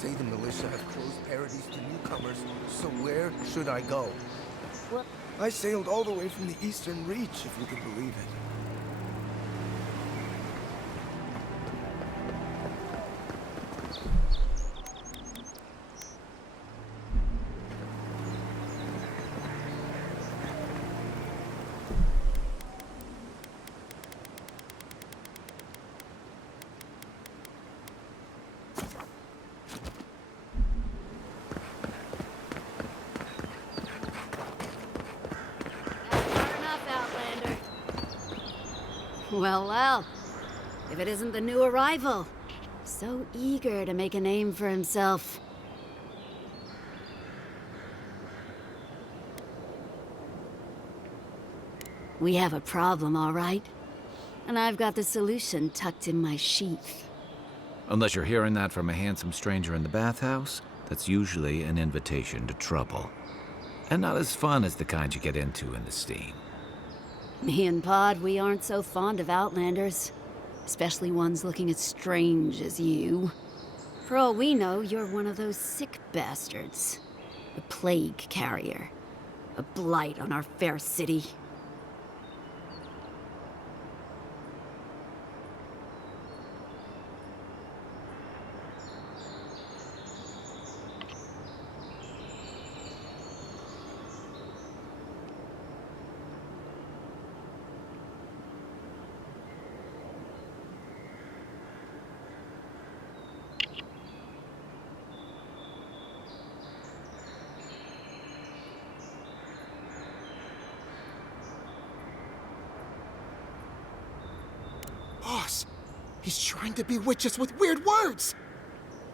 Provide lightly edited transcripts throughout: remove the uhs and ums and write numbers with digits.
say the militia have closed Paradise to newcomers, so where should I go? What? I sailed all the way from the Eastern Reach, if you can believe it. Well, well. If it isn't the new arrival. So eager to make a name for himself. We have a problem, all right? And I've got the solution tucked in my sheath. Unless you're hearing that from a handsome stranger in the bathhouse, that's usually an invitation to trouble. And not as fun as the kind you get into in the steam. Me and Pod, we aren't so fond of Outlanders. Especially ones looking as strange as you. For all we know, you're one of those sick bastards. A plague carrier. A blight on our fair city. Boss, he's trying to bewitch us with weird words!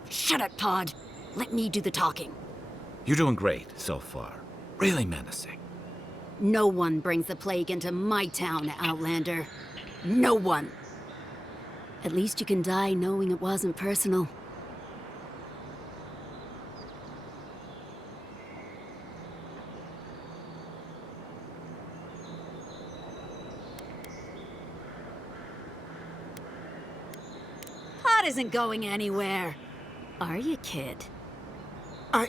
Shut it, Pod. Let me do the talking. You're doing great so far. Really menacing. No one brings the plague into my town, Outlander. No one. At least you can die knowing it wasn't personal. Pod isn't going anywhere. Are you, kid? I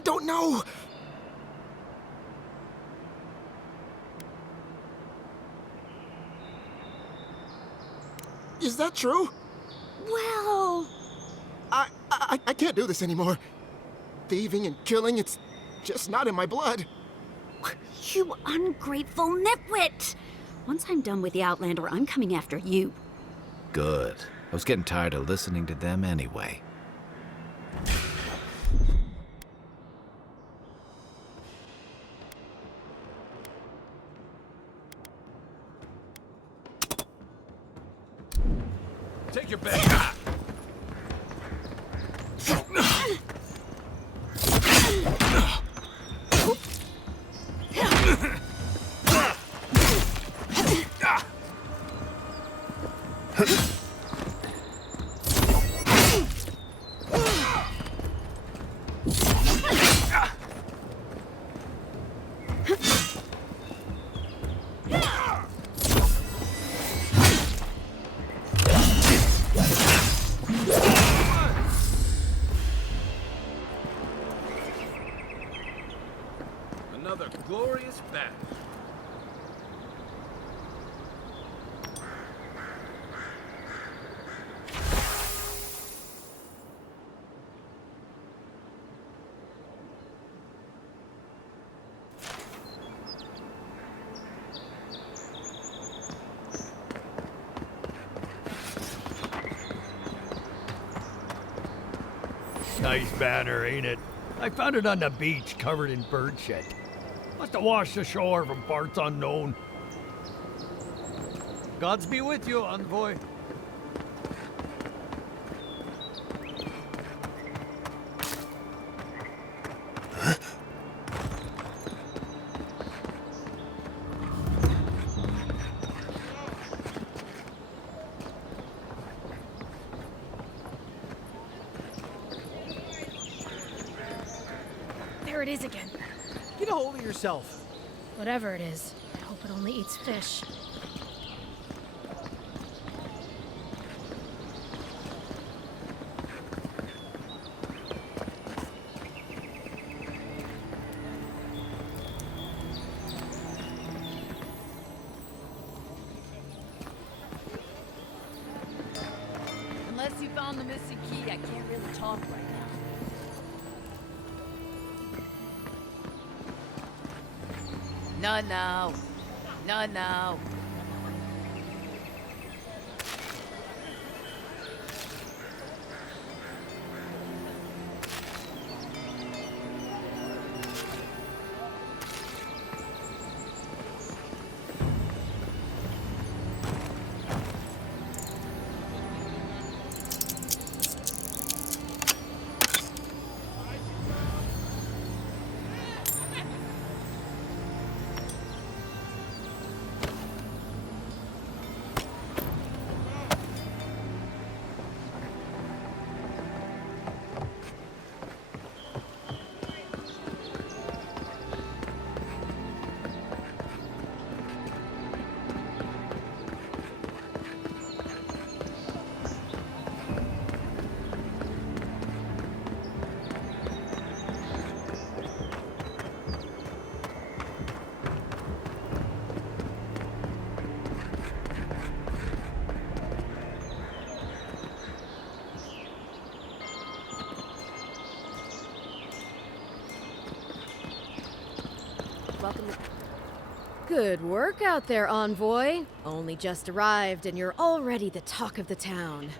don't know. Is that true? Well... I can't do this anymore. Thieving and killing, it's just not in my blood. You ungrateful nitwit! Once I'm done with the Outlander, I'm coming after you. Good. I was getting tired of listening to them anyway. Take your back. Another glorious battle. Nice banner, ain't it? I found it on the beach, covered in bird shit. Must have washed ashore from parts unknown. Gods be with you, envoy. There it is again. Get a hold of yourself. Whatever it is, I hope it only eats fish. the missing key, I can't really talk right now. No, no. No, no. Welcome to... Good work out there, envoy. Only just arrived and you're already the talk of the town.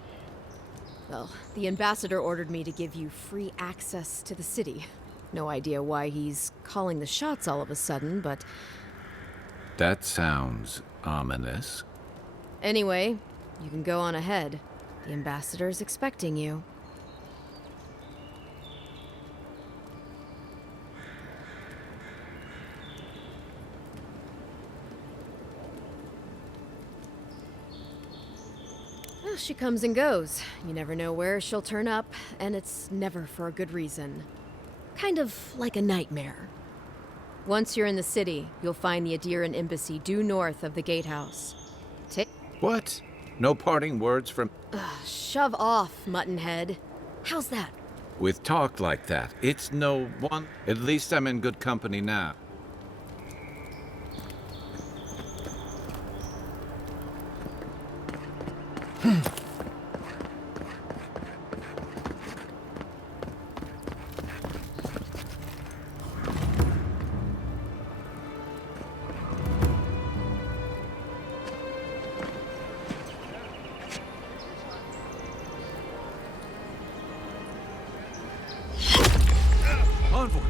Well, the ambassador ordered me to give you free access to the city. No idea why he's calling the shots all of a sudden, but... That sounds ominous. Anyway, you can go on ahead. The ambassador's expecting you. Well, she comes and goes. You never know where she'll turn up, and it's never for a good reason. Kind of like a nightmare. Once you're in the city, you'll find the Adiran embassy due north of the gatehouse. What? No parting words from... Shove off, muttonhead. How's that? With talk like that, it's no one... At least I'm in good company now. Envoy!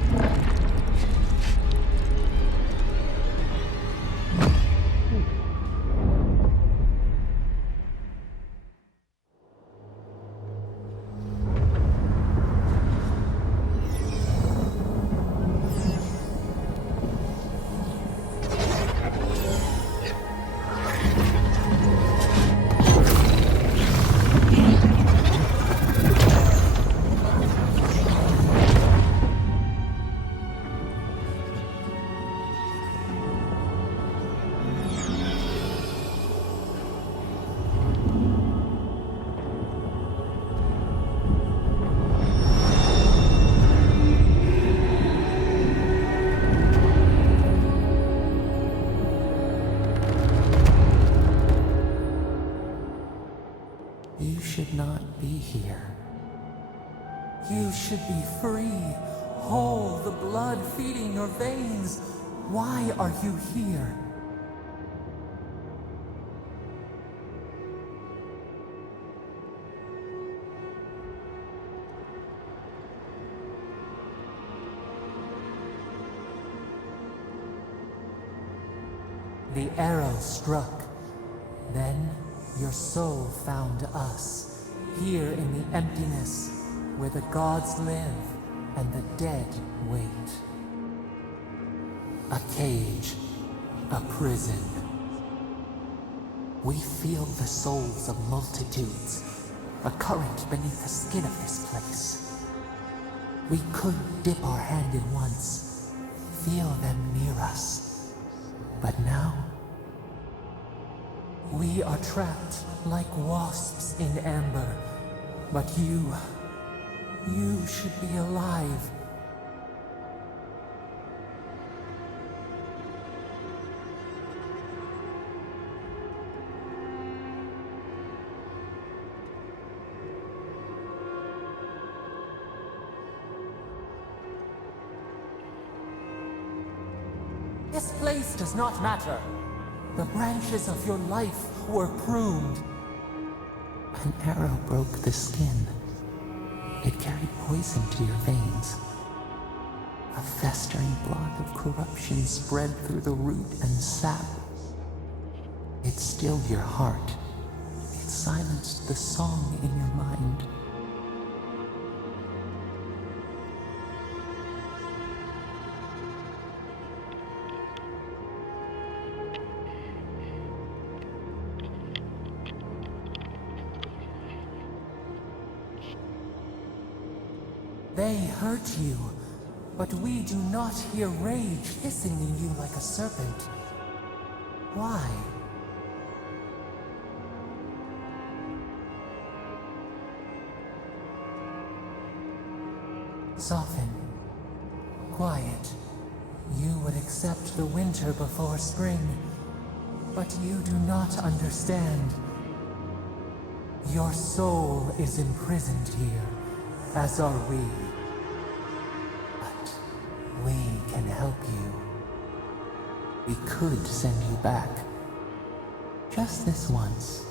You should not be here. You should be free, whole, the blood feeding your veins. Why are you here? The arrow struck. Then your soul found us, here in the emptiness, where the gods live and the dead wait. A cage, a prison. We feel the souls of multitudes, a current beneath the skin of this place. We could dip our hand in once, feel them near us. But now, we are trapped like wasps in amber. But you should be alive. place does not matter. The branches of your life were pruned. An arrow broke the skin. It carried poison to your veins. A festering blot of corruption spread through the root and sap. It stilled your heart. It silenced the song in your mind. They hurt you, but we do not hear rage hissing in you like a serpent. Why? Soften. Quiet. You would accept the winter before spring, but you do not understand. Your soul is imprisoned here, as are we. But we can help you. We could send you back. Just this once.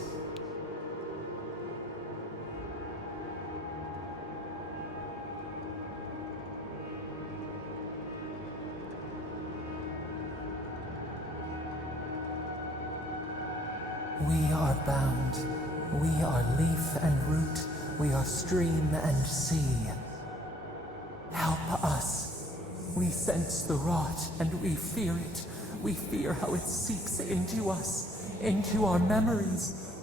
We are bound. We are leaf and root. We are stream and sea. Help us. We sense the rot and we fear it. We fear how it seeps into us, into our memories.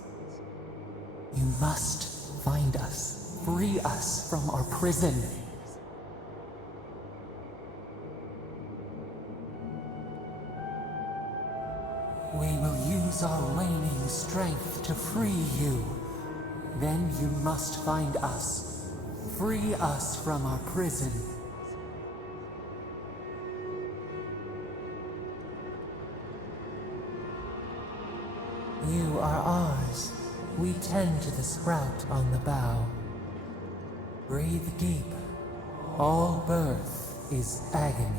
You must find us. Free us from our prison. We will use our waning strength to free you. Then you must find us. Free us from our prison. You are ours. We tend to the sprout on the bough. Breathe deep. All birth is agony.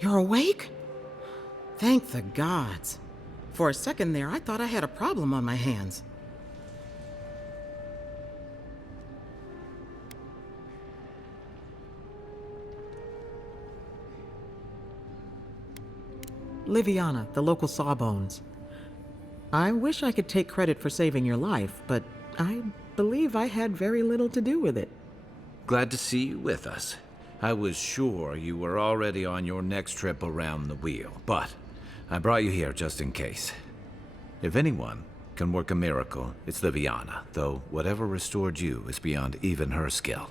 You're awake? Thank the gods. For a second there, I thought I had a problem on my hands. Liviana, the local Sawbones. I wish I could take credit for saving your life, but I believe I had very little to do with it. Glad to see you with us. I was sure you were already on your next trip around the wheel, but I brought you here just in case. If anyone can work a miracle, it's Liviana, though whatever restored you is beyond even her skill.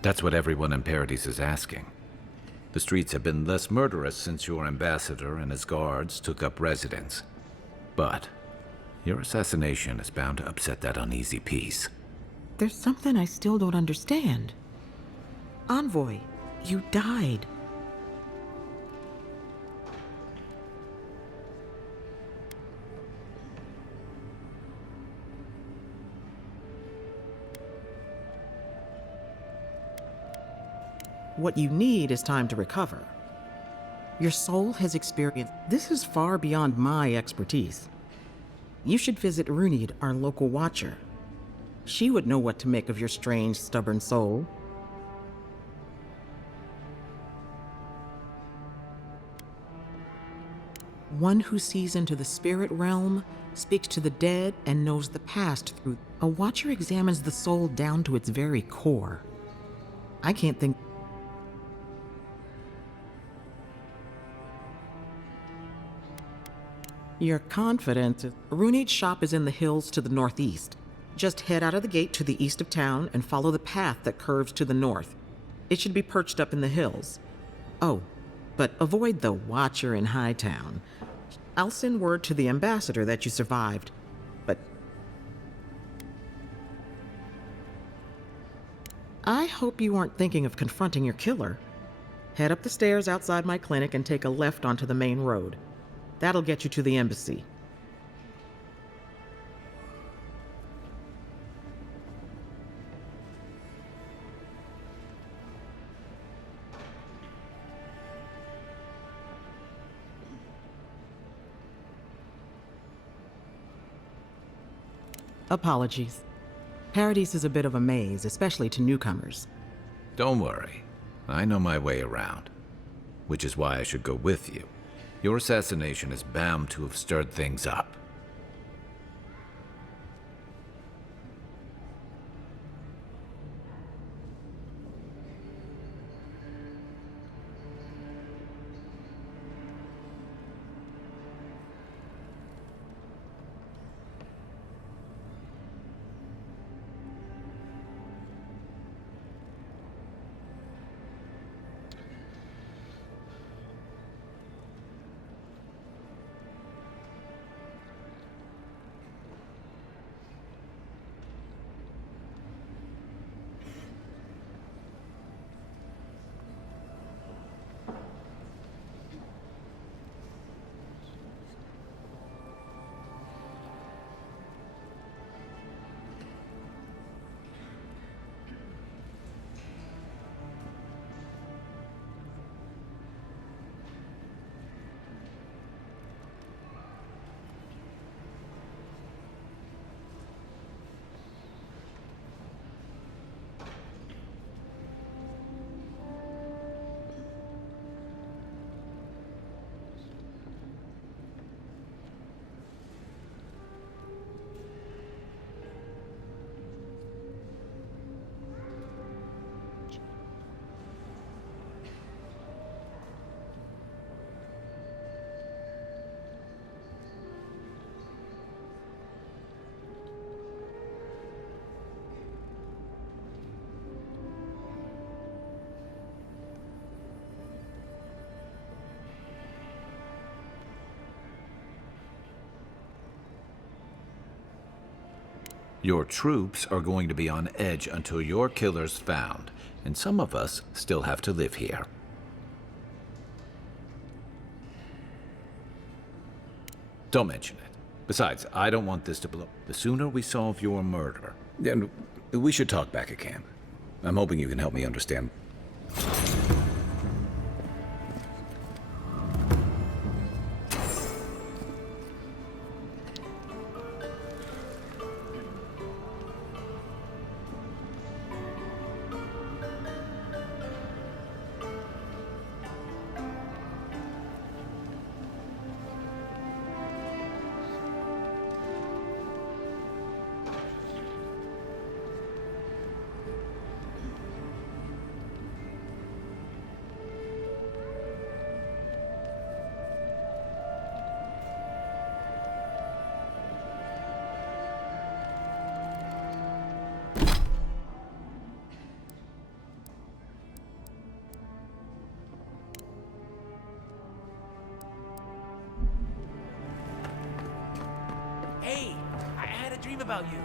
That's what everyone in Paradise is asking. The streets have been less murderous since your ambassador and his guards took up residence. But your assassination is bound to upset that uneasy peace. There's something I still don't understand. Envoy, you died. What you need is time to recover. Your soul has experienced. This is far beyond my expertise. You should visit Runid, our local watcher. She would know what to make of your strange, stubborn soul. One who sees into the spirit realm, speaks to the dead, and knows the past through. A watcher examines the soul down to its very core. I can't think. Your confidence. Runeade's shop is in the hills to the northeast. Just head out of the gate to the east of town and follow the path that curves to the north. It should be perched up in the hills. Oh, but avoid the Watcher in Hightown. I'll send word to the ambassador that you survived, but I hope you aren't thinking of confronting your killer. Head up the stairs outside my clinic and take a left onto the main road. That'll get you to the embassy. Apologies. Paradise is a bit of a maze, especially to newcomers. Don't worry. I know my way around. Which is why I should go with you. Your assassination is bound to have stirred things up. Your troops are going to be on edge until your killer's found, and some of us still have to live here. Don't mention it. Besides, I don't want this to blow. The sooner we solve your murder, then we should talk back at camp. I'm hoping you can help me understand. Hey, I had a dream about you.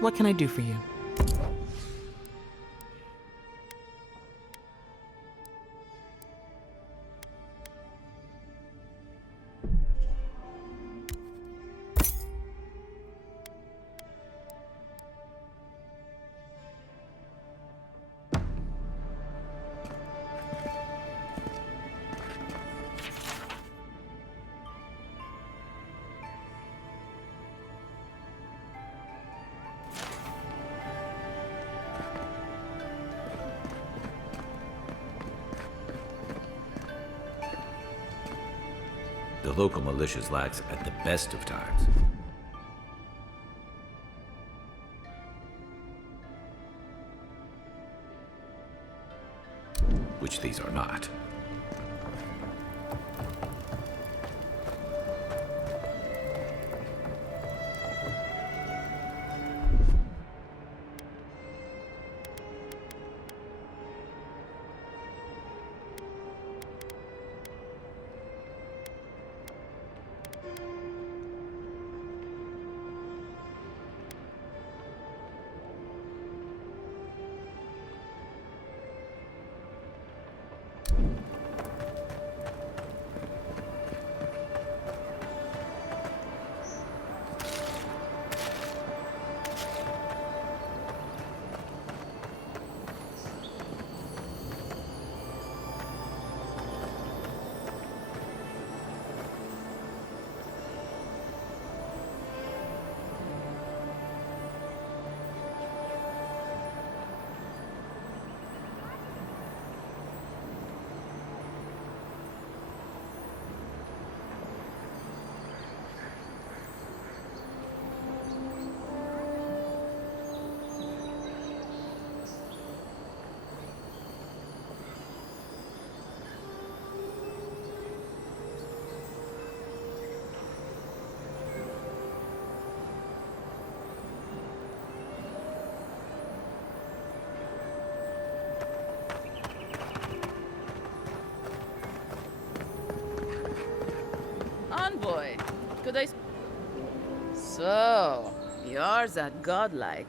What can I do for you? The local militia's lax at the best of times. Which these are not. Envoy, could I... So, you're that godlike.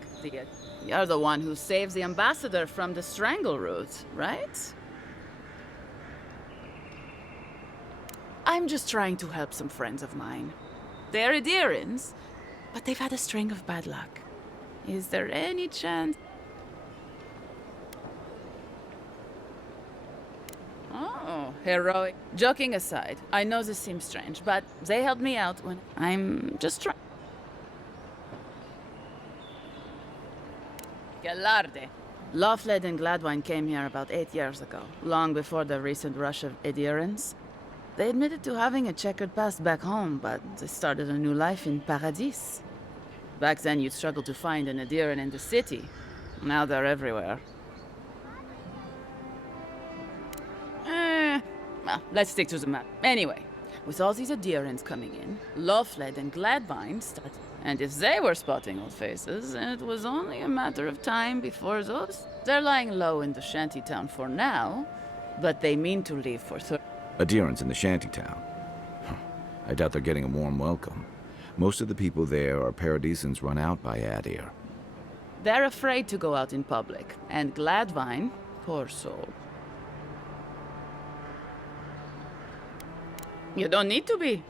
You're the one who saves the ambassador from the strangle root, right? I'm just trying to help some friends of mine. They're Edirans, but they've had a string of bad luck. Is there any chance... Oh, heroic. Joking aside, I know this seems strange, but they helped me out when I'm just trying. Galarde. Loffled and Gladwine came here about 8 years ago, long before the recent rush of Edirans. They admitted to having a checkered past back home, but they started a new life in Paradis. Back then, you'd struggle to find an Ediran in the city. Now they're everywhere. Well, let's stick to the map. Anyway, with all these Edirans coming in, Loffled and Gladwine started. And if they were spotting old faces, it was only a matter of time before those... They're lying low in the shantytown for now, but they mean to leave for Adherents in the shantytown. I doubt they're getting a warm welcome. Most of the people there are Paradisans run out by Adir. They're afraid to go out in public, and Gladwine, poor soul. You don't need to be.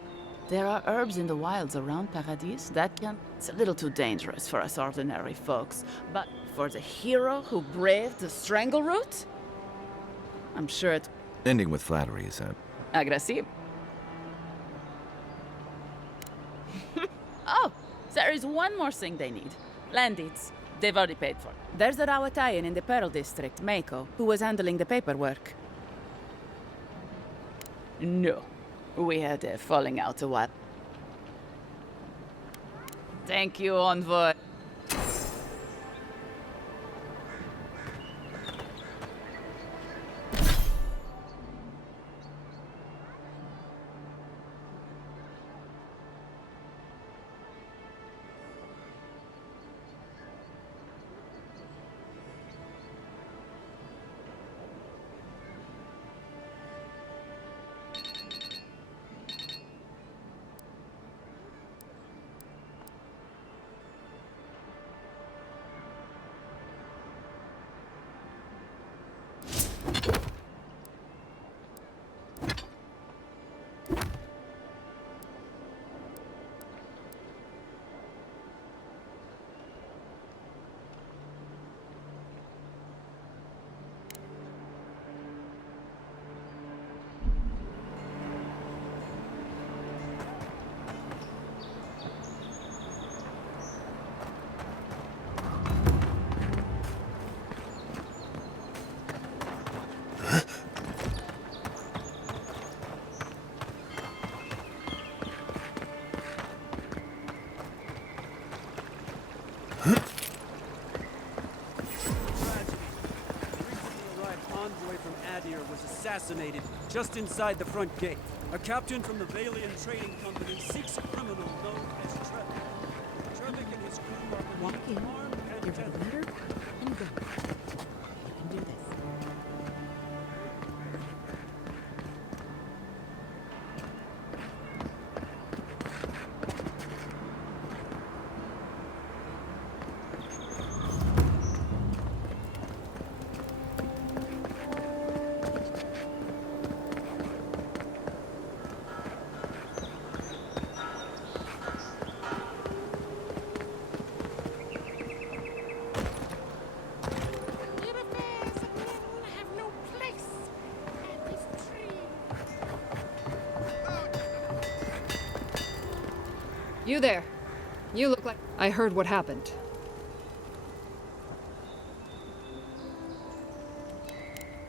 There are herbs in the wilds around Paradis that can... It's a little too dangerous for us ordinary folks, but for the hero who braved the strangle root, I'm sure it... Ending with flattery is Aggressive. Oh, there is one more thing they need. Land deeds. They've already paid for it. There's a Rawatayan in the Pearl District, Mako, who was handling the paperwork. No. We had a falling out a while. Thank you, Envoy. assassinated just inside the front gate. A captain from the Valian Trading Company seeks a criminal known as Trevor. Trevor and his crew are Walk in, armed and give her the deadly. letter, and go. You can do this. You there. You look like... I heard what happened.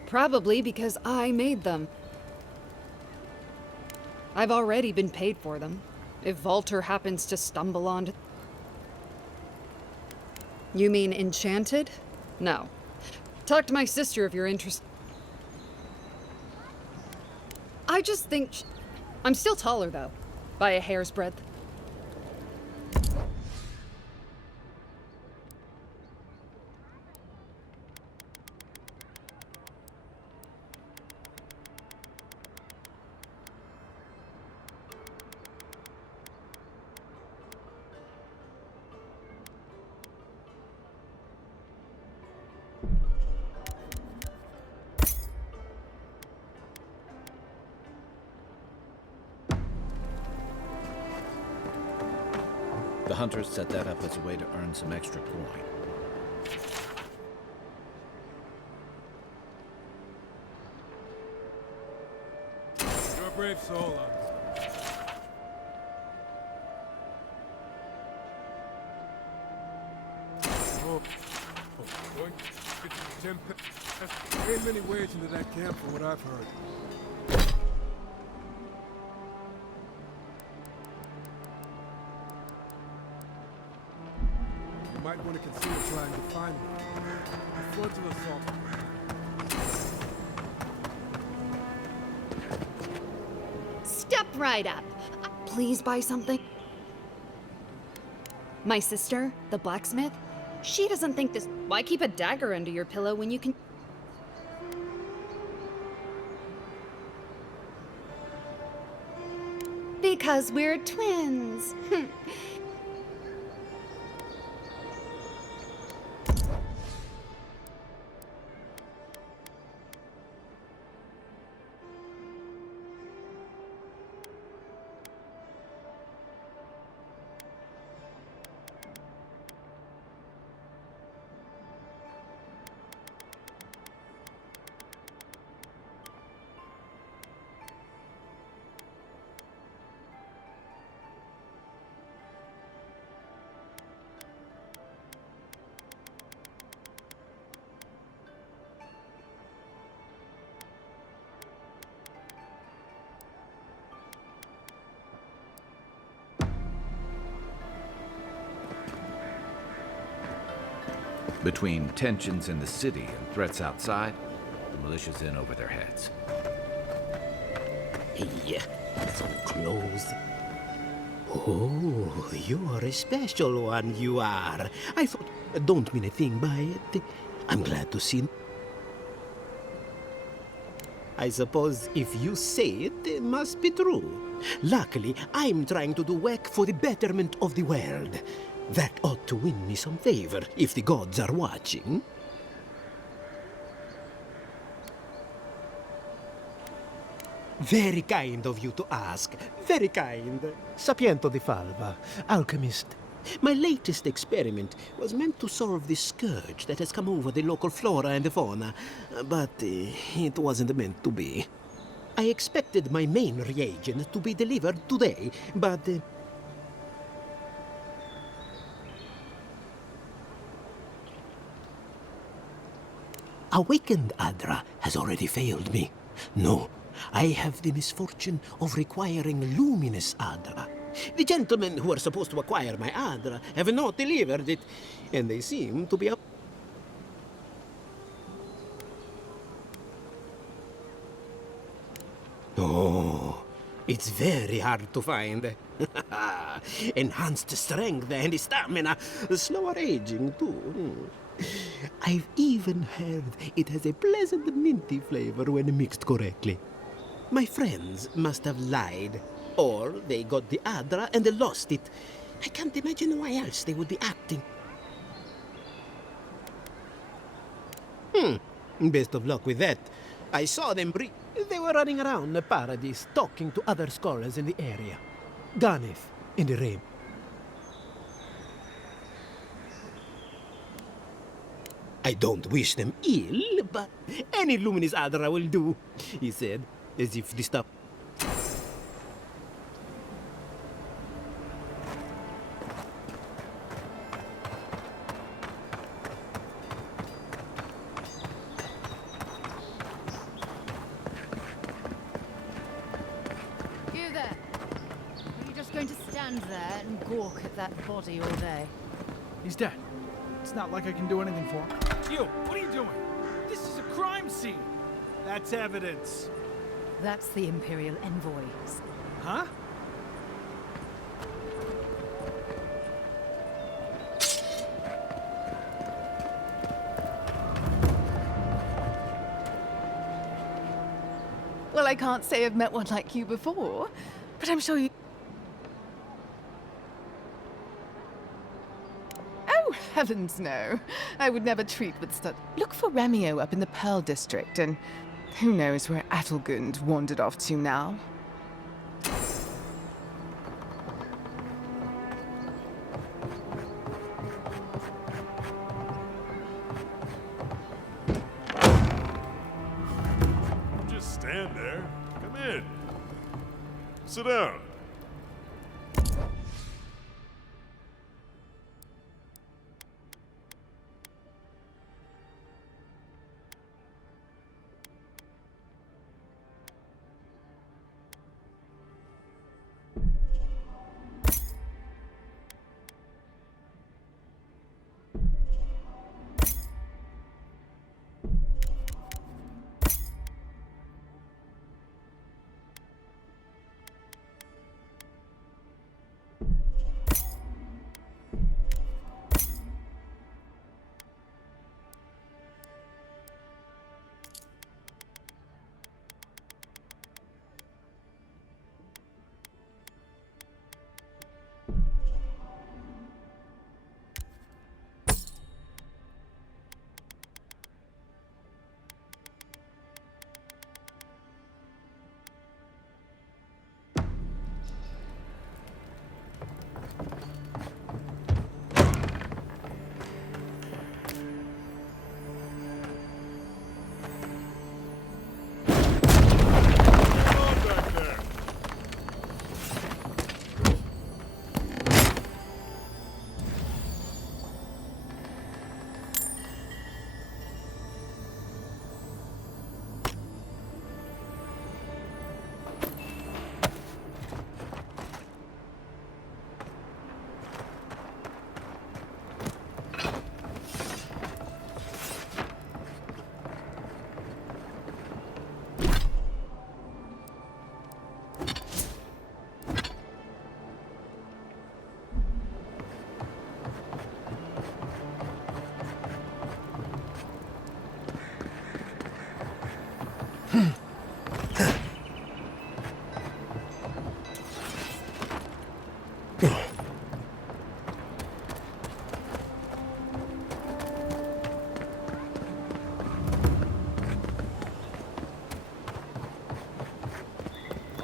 Probably because I made them. I've already been paid for them. If Volter happens to stumble on... You mean enchanted? No. Talk to my sister if you're interested. I just think... I'm still taller, though. By a hair's breadth. The hunters set that up as a way to earn some extra coin. You're a brave soul, boy. Get 10 There ain't many ways into that camp from what I've heard. You might want to consider trying to find me. The frontal assault. Step right up. Please buy something. My sister, the blacksmith, she doesn't think this... Why keep a dagger under your pillow when you can... Because we're twins. Between tensions in the city and threats outside, the militia's in over their heads. Hey, so close. Oh, you're a special one, you are. I thought... Don't mean a thing by it. I'm glad to see... I suppose if you say it, it must be true. Luckily, I'm trying to do work for the betterment of the world. That ought to win me some favor, if the gods are watching. Very kind of you to ask. Very kind. Sapiento di Falva, alchemist. My latest experiment was meant to solve the scourge that has come over the local flora and fauna, but it wasn't meant to be. I expected my main reagent to be delivered today, but... Awakened Adra has already failed me. No, I have the misfortune of requiring luminous Adra. The gentlemen who are supposed to acquire my Adra have not delivered it, and they seem to be up. It's very hard to find. Enhanced strength and stamina, slower aging too. I've even heard it has a pleasant minty flavor when mixed correctly. My friends must have lied, or they got the Adra and they lost it. I can't imagine why else they would be acting. Best of luck with that. I saw them They were running around the paradise, talking to other scholars in the area. Garneth in the rain. I don't wish them ill, but any luminous Adra will do, he said, as if the stuff... You there? Are you just going to stand there and gawk at that body all day? He's dead. It's not like I can do anything for him. You, what are you doing? This is a crime scene. That's evidence. That's the Imperial envoys. Huh? Well, I can't say I've met one like you before, but I'm sure you... Oh, heavens no. I would never treat with such... Look for Remio up in the Pearl District, and who knows where Adelgund wandered off to now. Just stand there. Come in. Sit down.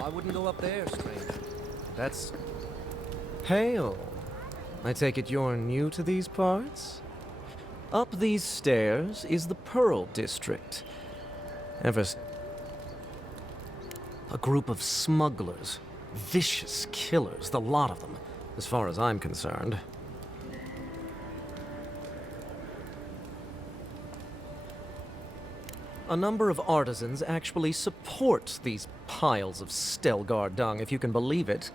I wouldn't go up there, stranger. That's... Hail. I take it you're new to these parts? Up these stairs is the Pearl District. A group of smugglers. Vicious killers, the lot of them, as far as I'm concerned. A number of artisans actually support these piles of Stelgar dung, if you can believe it.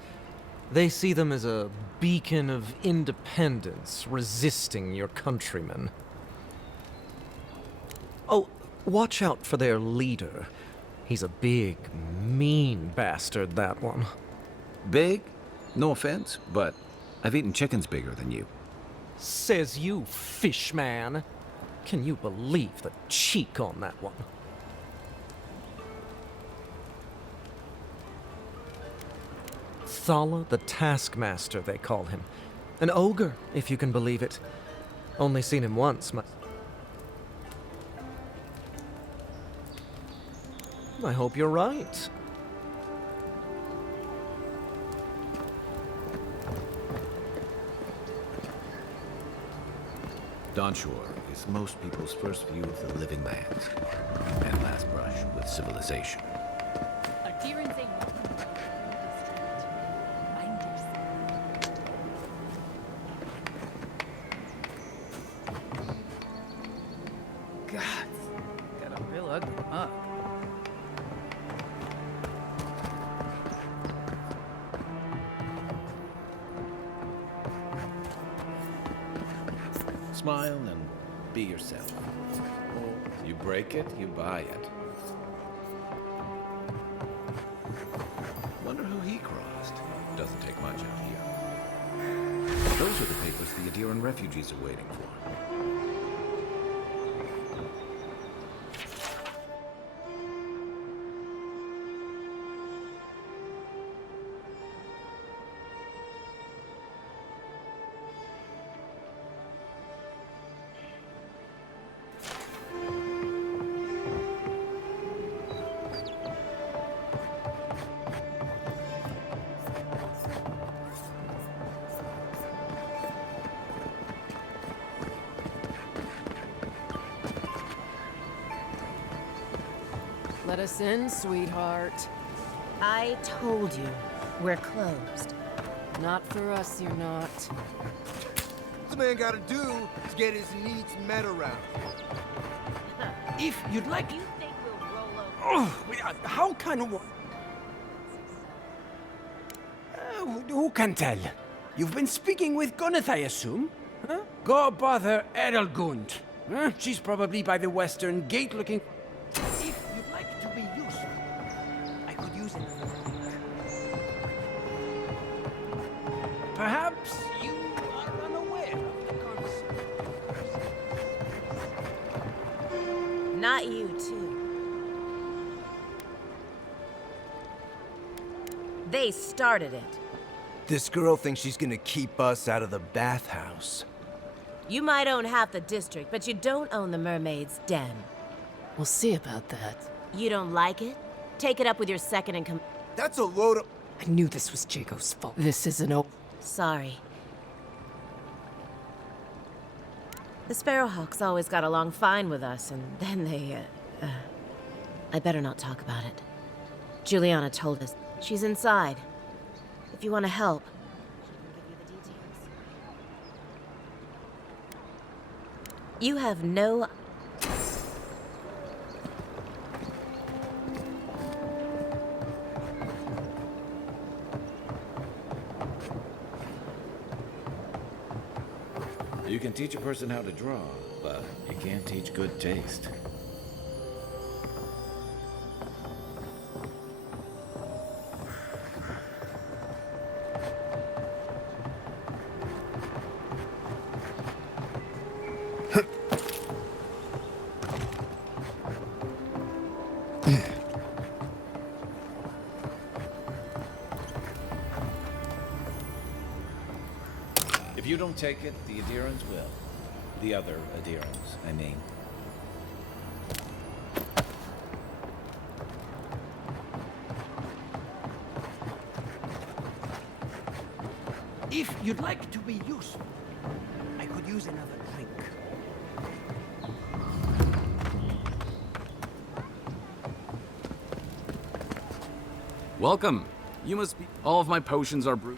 They see them as a beacon of independence, resisting your countrymen. Oh, watch out for their leader. He's a big, mean bastard, that one. Big? No offense, but I've eaten chickens bigger than you. Says you, fish man. Can you believe the cheek on that one? Thala the Taskmaster, they call him. An ogre, if you can believe it. Only seen him once, I hope you're right. Dawnshore is most people's first view of the living lands, and last brush with civilization. Adherence ain't welcome around the district. Mind yourself. God, got a real ugly mug. Smile and be yourself. You break it, you buy it. Wonder who he crossed. Doesn't take much out here. Those are the papers the Adiran refugees are waiting for. Let us in, sweetheart. I told you, we're closed. Not for us, you're not. What the man gotta do is get his needs met around here. If you'd like... You think we'll roll over? Oh, how can... who can tell? You've been speaking with Gunneth, I assume? Huh? Go bother Edelgund. Huh? She's probably by the western gate looking... If you'd like to be useful, I could use it. Perhaps you are unaware of the concept. Not you, too. They started it. This girl thinks she's gonna keep us out of the bathhouse. You might own half the district, but you don't own the mermaid's den. We'll see about that. You don't like it? Take it up with your second in command. That's a load of... I knew this was Jago's fault. This isn't over. Sorry. The Sparrowhawks always got along fine with us, and then they, I better not talk about it. Juliana told us. She's inside. If you want to help, she can give you the details. You have no... You can teach a person how to draw, but you can't teach good taste. If you don't take it, the Adirans will. The other Adirans, I mean. If you'd like to be useful, I could use another drink. Welcome. You must be... All of my potions are brewed.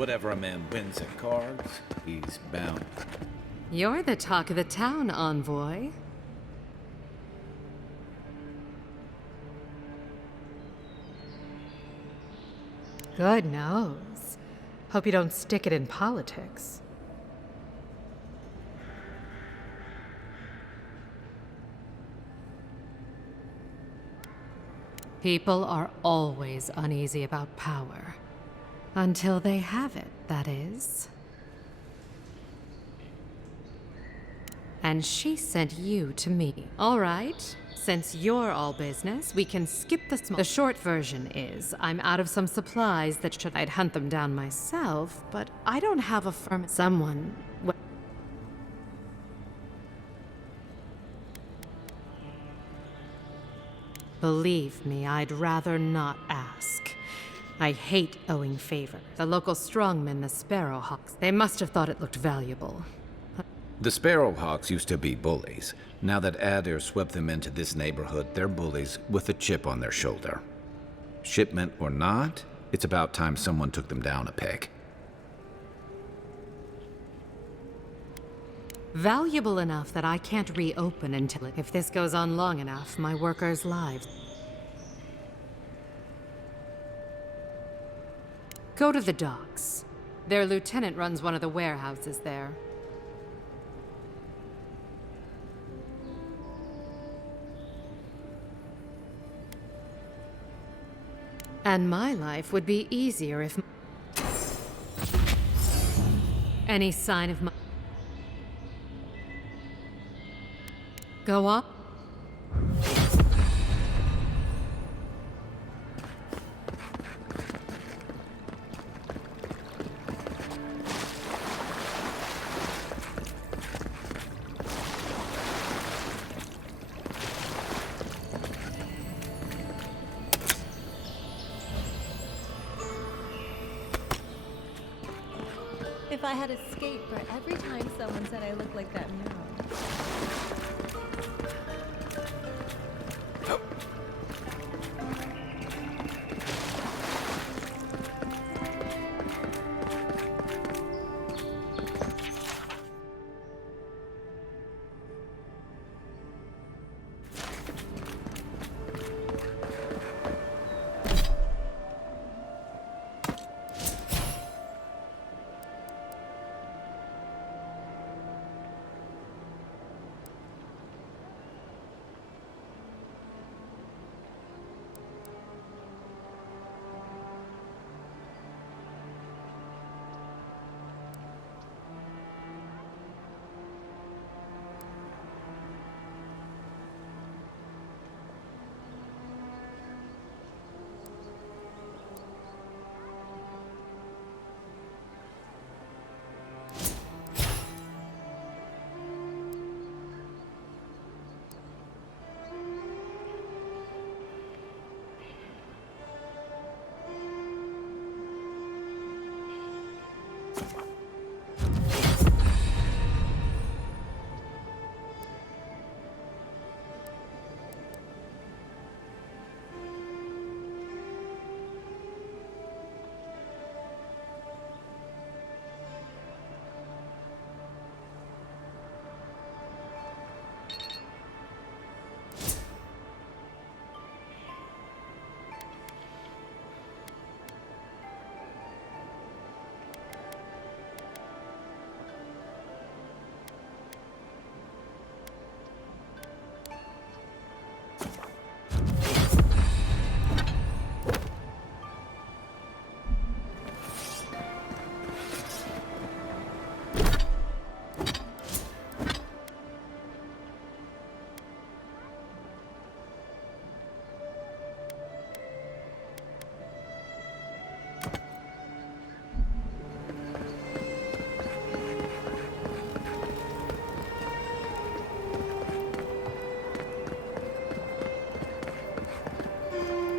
Whatever a man wins at cards, he's bound. You're the talk of the town, Envoy. Good nose. Hope you don't stick it in politics. People are always uneasy about power. Until they have it, that is. And she sent you to me. All right. Since you're all business, we can skip the small. The short version is, I'm out of some supplies that I'd hunt them down myself, but I don't have a firm. Someone. Believe me, I'd rather not ask. I hate owing favor. The local strongmen, the Sparrowhawks, they must have thought it looked valuable. The Sparrowhawks used to be bullies. Now that Adair swept them into this neighborhood, they're bullies with a chip on their shoulder. Shipment or not, it's about time someone took them down a peg. Valuable enough that I can't reopen until if this goes on long enough, my workers' lives. Go to the docks. Their lieutenant runs one of the warehouses there. And my life would be easier if... Any sign of my... Go on. If I had a skate for every time someone said I looked like that mural.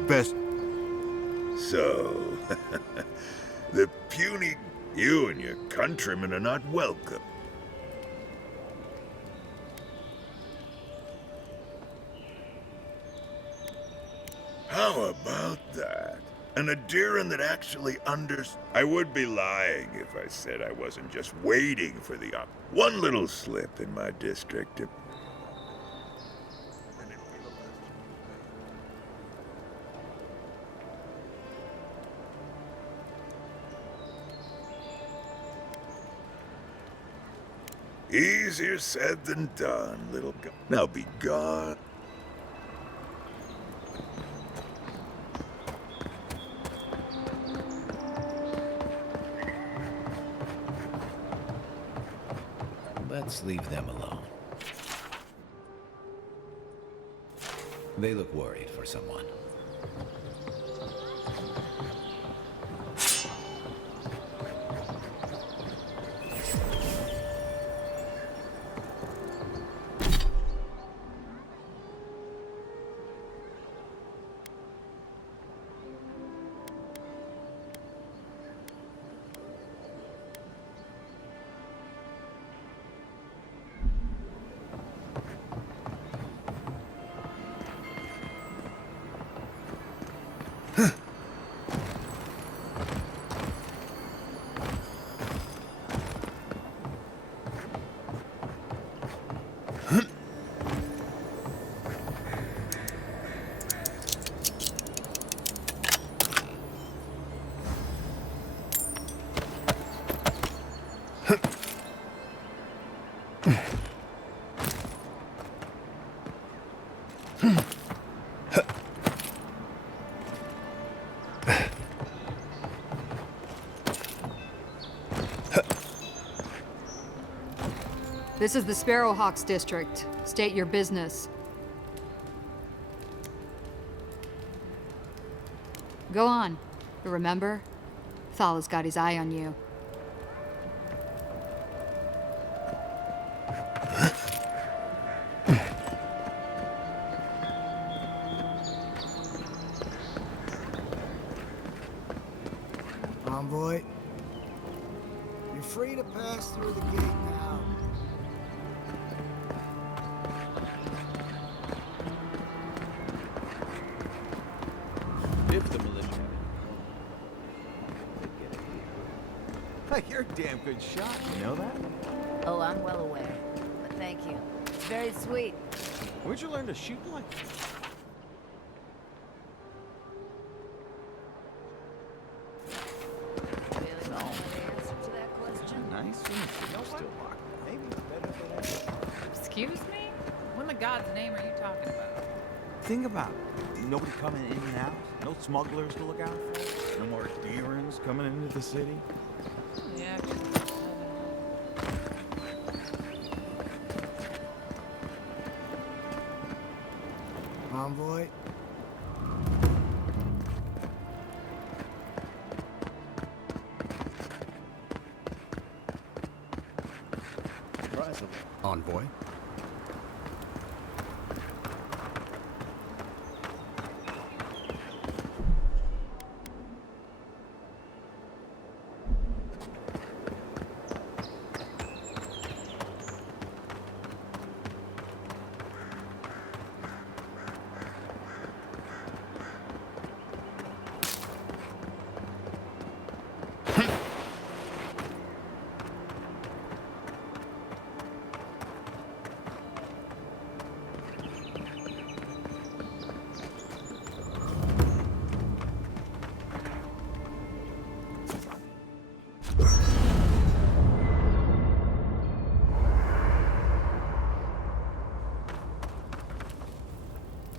Best. So, the puny... You and your countrymen are not welcome. How about that? An Adiran that actually I would be lying if I said I wasn't just waiting for the op. One little slip in my district. Easier said than done, little guy. Now be gone. Let's leave them alone. They look worried for someone. This is the Sparrowhawks district. State your business. Go on. Remember? Thal's got his eye on you. Envoy, you're free to pass through the gate now. If the militia... Hey, you're a damn good shot, you know that? Oh, I'm well aware. But thank you. It's very sweet. Where'd you learn to shoot like that? Nice. Maybe better for that. Excuse me? What in the God's name are you talking about? Think about it. Nobody coming in and out. No smugglers to look out for. No more errands coming into the city. Yeah. Envoy. Envoy.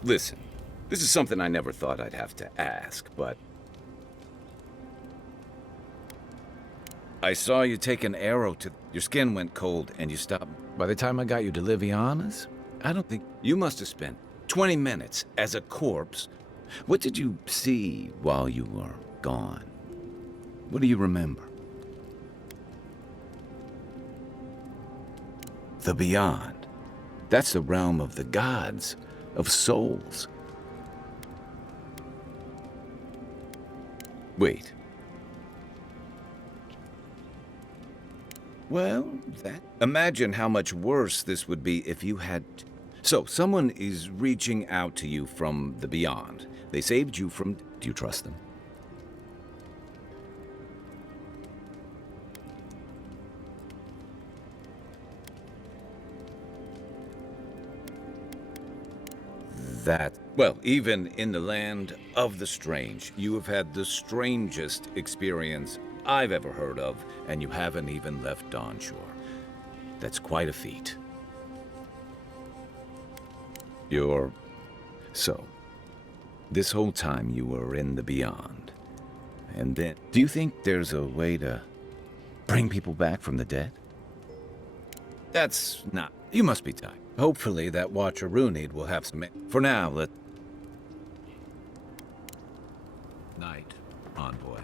Listen, this is something I never thought I'd have to ask, but... I saw you take an arrow to... Your skin went cold and you stopped. By the time I got you to Liviana's, I don't think... You must have spent 20 minutes as a corpse. What did you see while you were gone? What do you remember? The beyond. That's the realm of the gods. Of souls. Wait. Well, imagine how much worse this would be if you had... So, someone is reaching out to you from the beyond. They saved you from... Do you trust them? That, well, even in the land of the strange, you have had the strangest experience I've ever heard of, and you haven't even left onshore. That's quite a feat. So, this whole time you were in the beyond. And then, do you think there's a way to bring people back from the dead? That's not. You must be tired. Hopefully that Watcher Runid will have some. For now, Night, Envoy.